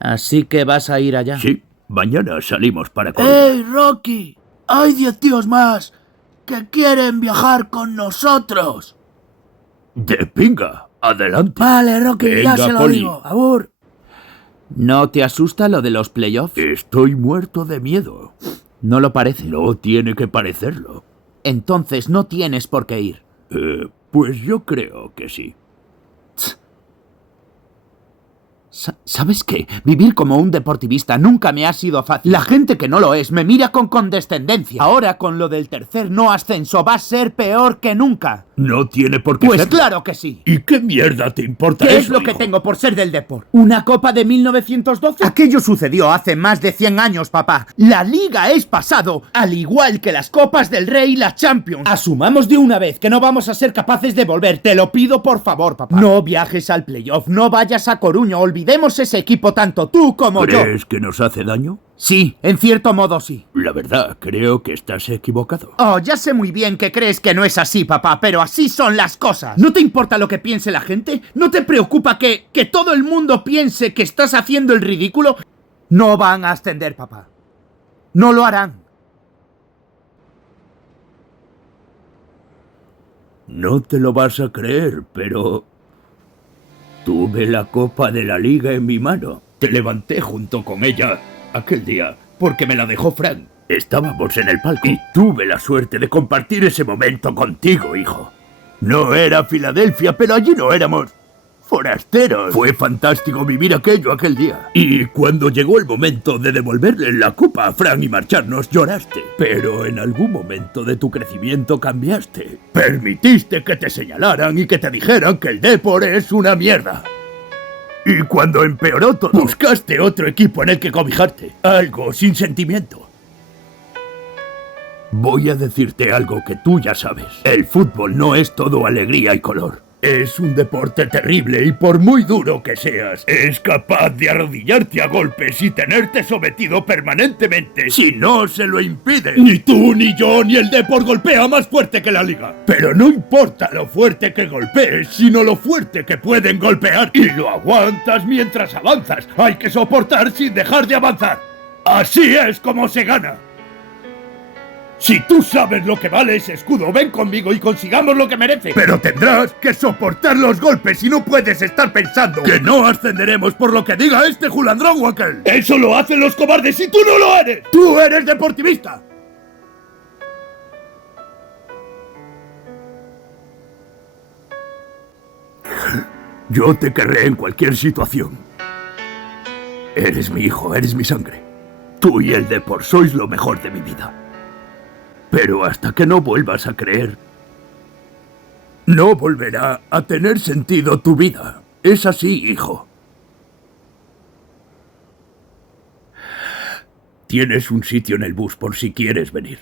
Así que vas a ir allá. Sí, mañana salimos para Coruña. ¡Ey, Rocky! Hay 10 tíos más que quieren viajar con nosotros. ¡De pinga! ¡Adelante! Vale, Rocky, ya Venga, se lo Poli. digo. Abur. ¿No te asusta lo de los playoffs? Estoy muerto de miedo. No lo parece. No tiene que parecerlo. Entonces no tienes por qué ir. Pues yo creo que sí. ¿Sabes qué? Vivir como un deportivista nunca me ha sido fácil. La gente que no lo es me mira con condescendencia. Ahora con lo del tercer no ascenso va a ser peor que nunca. No tiene por qué Pues serlo. claro que sí. ¿Y qué mierda te importa ¿Qué eso, es lo que hijo? tengo por ser del Depor? ¿Una copa de 1912? Aquello sucedió hace más de 100 años, papá. La liga es pasado, al igual que las copas del Rey y las Champions. Asumamos de una vez que no vamos a ser capaces de volver. Te lo pido por favor, papá. No viajes al playoff, no vayas a Coruña. Olvidemos ese equipo tanto tú como yo. ¿Crees que nos hace daño? Sí, en cierto modo sí. La verdad, creo que estás equivocado. Oh, ya sé muy bien que crees que no es así, papá, pero así son las cosas. ¿No te importa lo que piense la gente? ¿No te preocupa que todo el mundo piense que estás haciendo el ridículo? No van a ascender, papá. No lo harán. No te lo vas a creer, pero... tuve la copa de la liga en mi mano. Te levanté junto con ella aquel día, porque me la dejó Frank. Estábamos en el palco y tuve la suerte de compartir ese momento contigo, hijo. No era Filadelfia, pero allí no éramos forasteros. Fue fantástico vivir aquello aquel día. Y cuando llegó el momento de devolverle la copa a Frank y marcharnos, lloraste. Pero en algún momento de tu crecimiento cambiaste. Permitiste que te señalaran y que te dijeran que el Depor es una mierda. Y cuando empeoró todo, buscaste otro equipo en el que cobijarte. Algo sin sentimiento. Voy a decirte algo que tú ya sabes. El fútbol no es todo alegría y color. Es un deporte terrible y por muy duro que seas, es capaz de arrodillarte a golpes y tenerte sometido permanentemente si no se lo impide. Ni tú, ni yo, ni el Depor golpea más fuerte que la liga. Pero no importa lo fuerte que golpees, sino lo fuerte que pueden golpear. Y lo aguantas mientras avanzas. Hay que soportar sin dejar de avanzar. Así es como se gana. Si tú sabes lo que vale ese escudo, ven conmigo y consigamos lo que merece. Pero tendrás que soportar los golpes y no puedes estar pensando que no ascenderemos por lo que diga este Julandrón o aquel. Eso lo hacen los cobardes y tú no lo eres. Tú eres deportivista. Yo te querré en cualquier situación. Eres mi hijo, eres mi sangre. Tú y el Depor sois lo mejor de mi vida. Pero hasta que no vuelvas a creer, no volverá a tener sentido tu vida. Es así, hijo. Tienes un sitio en el bus por si quieres venir.